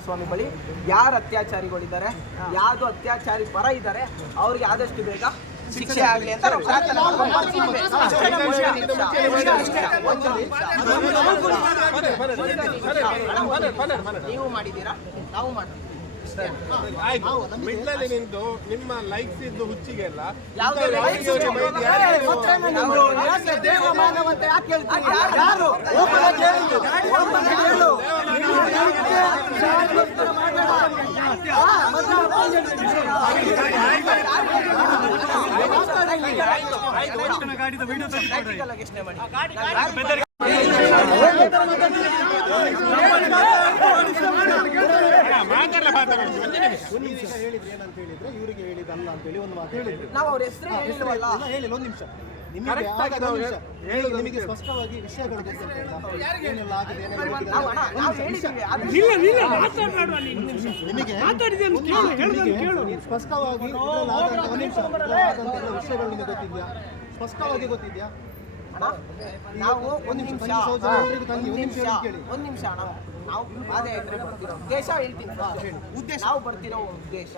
ಸ್ವಾಮಿ ಬಳಿ ಯಾರು ಅತ್ಯಾಚಾರಿಗಳಿದ್ದಾರೆ, ಯಾವ್ದು ಅತ್ಯಾಚಾರಿ ಪರ ಇದ್ದಾರೆ, ಅವ್ರಿಗೆ ಆದಷ್ಟು ಬೇಗ ಶಿಕ್ಷೆ ಆಗಲಿ ಅಂತ ನಾವು ಪ್ರಾರ್ಥನೆ ನೀವು ಮಾಡಿದ್ದೀರಾ, ನಾವು ಮಾಡ್ತೀವಿ. ಮಿಡ್ಲಲ್ಲಿ ನಿಂತು ನಿಮ್ಮ ಲೈಕ್ಸ್ ಇದ್ದು ಹುಚ್ಚಿಗೆಲ್ಲ ಇವರಿಗೆ ಹೇಳಿದಲ್ಲ ಅಂತ ಹೇಳಿ ಒಂದು ಮಾತು ಹೇಳಿದ್ರು. ನಾವು ಅವ್ರ ಹೆಸರು ಹೇಳಿಲ್ಲ. ಒಂದು ನಿಮಿಷ, ನಿಮಗೆ ಸ್ಪಷ್ಟವಾಗಿ ವಿಷಯಗಳು ಏನೆಲ್ಲ ಆಗಿದೆ, ಸ್ಪಷ್ಟವಾಗಿ ವಿಷಯಗಳು ನಿಮಗೆ ಗೊತ್ತಿದ್ಯಾ? ಸ್ಪಷ್ಟವಾಗಿ ಗೊತ್ತಿದ್ಯಾ? ನಾವು ಒಂದು ನಿಮಿಷ ಅಣ್ಣ, ನಾವು ಪಾದಯಾತ್ರೆ ಬರ್ತಿರೋ ಉದ್ದೇಶ ಹೇಳ್ತೀನಿ. ನಾವು ಬರ್ತಿರೋ ಉದ್ದೇಶ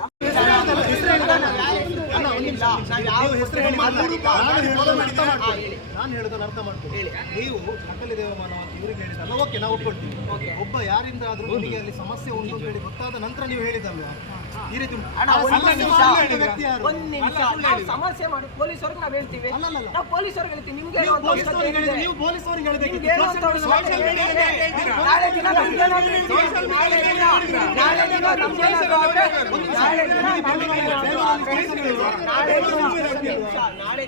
ನಾನು ಹೇಳೋದನ್ನು ಅರ್ಥ ಮಾಡ್ಕೊಳ್ಳಿ. ನೀವು ನಕಲಿ ದೇವಮಾನ ಅಂತ ಇವ್ರಿಗೆ ಹೇಳಿದಲ್ಲ, ಓಕೆ ನಾವು ಒಪ್ಕೊಳ್ತೀವಿ. ಒಬ್ಬ ಯಾರಿಂದ ಆದ್ರೂ ನಿಮಗೆ ಅಲ್ಲಿ ಸಮಸ್ಯೆ ಉಂಟು ಅಂತ ಹೇಳಿ ಗೊತ್ತಾದ ನಂತರ ನೀವು ಹೇಳಿದಲ್ವಾ ಈ ರೀತಿ ಸಮಸ್ಯೆ ಮಾಡಿ ಪೊಲೀಸರಿಗೆ ನಾವು ಹೇಳ್ತೀವಿ. ನಾವು ಪೊಲೀಸರಿಗೆ ಹೇಳ್ತೀವಿ, ನಿಮ್ಗೆ ನೀವು ಪೊಲೀಸರಿಗೆ ಹೇಳ್ಬೇಕು. ನಾಳೆ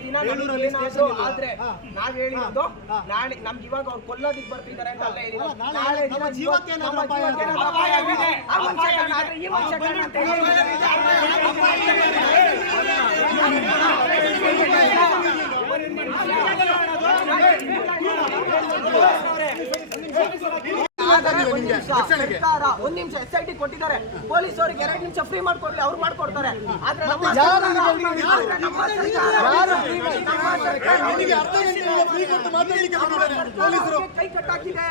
ದಿನ ಏನಾದ್ರು ಆದ್ರೆ ನಾವ್ ಹೇಳಿರೋದು ನಾಳೆ ನಮ್ಗೆ ಇವಾಗ ಅವ್ರು ಕೊಲ್ಲೋದಿಕ್ ಬರ್ತಿದ್ದಾರೆ ಅಂತ ಅಲ್ಲ ಹೇಳಿದ್ರು. ನಾಳೆ ದಿನ ಜೀವಕ್ಕೆ ಸರ್ಕಾರ ಒಂದ್ ನಿಮಿಷ SIT ಕೊಟ್ಟಿದ್ದಾರೆ. ಪೊಲೀಸ್ ಅವ್ರಿಗೆ 2 ನಿಮಿಷ ಫ್ರೀ ಮಾಡ್ಕೊಡ್ಲಿ, ಅವ್ರು ಮಾಡ್ಕೊಡ್ತಾರೆ. ಆದ್ರೆ ನಮ್ಮ ಕೈ ಕಟ್ಟಾಕಿದೆ.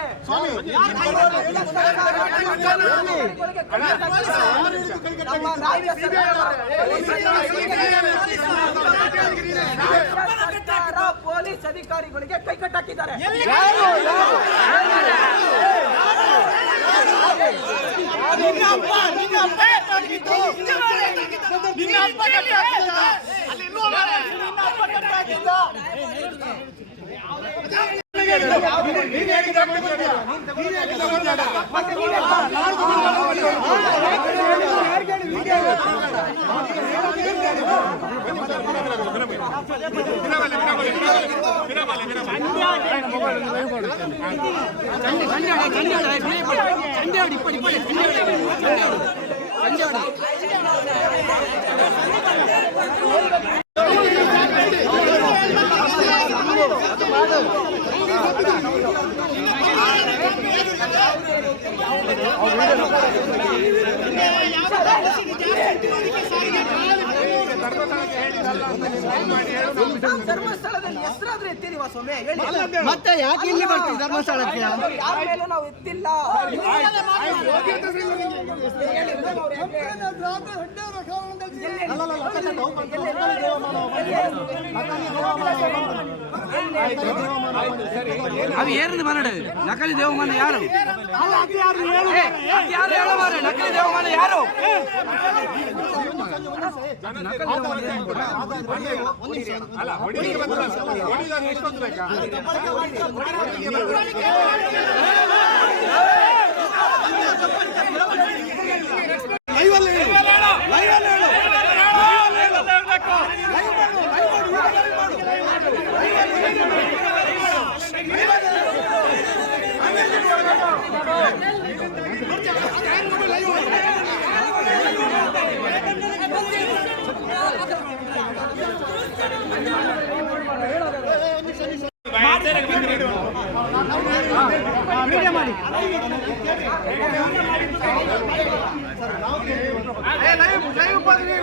ಸರ್ಕಾರ ಪೊಲೀಸ್ ಅಧಿಕಾರಿಗಳಿಗೆ ಕೈ ಕಟ್ಟಾಕಿದ್ದಾರೆ. ಧರ್ಮಸ್ಥಳದಲ್ಲಿ ಹೆಸರಾದ್ರೂ ಎತ್ತಿದೀವ ಸ್ವಾಮಿ? ಮತ್ತೆ ಯಾಕೆ ಇಲ್ಲಿ ಬರ್ತೀವಿ ಧರ್ಮಸ್ಥಳಕ್ಕೆ? ಯಾರ ಮೇಲೂ ನಾವು ಎತ್ತಿಲ್ಲ. అవి ఏరింది మనడు నకలి దేవమాన యారు యారు ಹೇಳವಾರೆ ನಕಲಿ ದೇವಮಾನ ಯಾರು ಅಲ್ಲ ಹೊಡಿಗೆ ಬಂದ ಎಷ್ಟೊತ್ತು ಬೇಕಾ?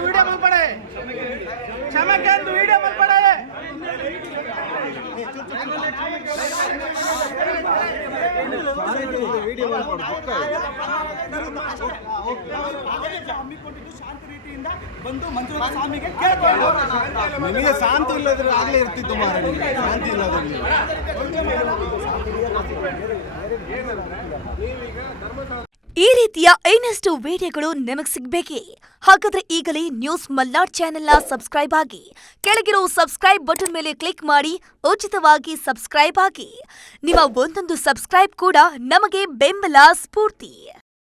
वीडियो में पड़े क्षमा के वीडियो में पड़े वीडियो ಹಮ್ಮಿಕೊಂಡಿದ್ದು ಶಾಂತಿ ರೀತಿಯಿಂದ ಬಂದು ಮಂಜುನಾಥ ಸ್ವಾಮಿಗೆ ಕೇಳ್ಕೊಂಡು ನಿಮಗೆ ಶಾಂತಿ ಇಲ್ಲದ್ರೆ ಆಗ್ಲೇ ಇರ್ತಿತ್ತು ಮಾರ ಶಾಂತಿ ಇಲ್ಲದಲ್ಲಿ ಈ ರೀತಿಯ ಇನ್ನಷ್ಟು ವಿಡಿಯೋಗಳು ನಿಮಗೆ ಸಿಗಬೇಕೇ? ಹಾಗಾದ್ರೆ ಈಗಲೇ ನ್ಯೂಸ್ ಮಲ್ನಾಡ್ ಚಾನೆಲ್ನ ಸಬ್ಸ್ಕ್ರೈಬ್ ಆಗಿ ಕೆಳಗಿರೋ ಸಬ್ಸ್ಕ್ರೈಬ್ ಬಟನ್ ಮೇಲೆ ಕ್ಲಿಕ್ ಮಾಡಿ ಉಚಿತವಾಗಿ ಸಬ್ಸ್ಕ್ರೈಬ್ ಆಗಿ. ನಿಮ್ಮ ಒಂದೊಂದು ಸಬ್ಸ್ಕ್ರೈಬ್ ಕೂಡ ನಮಗೆ ಬೆಂಬಲ ಸ್ಫೂರ್ತಿ.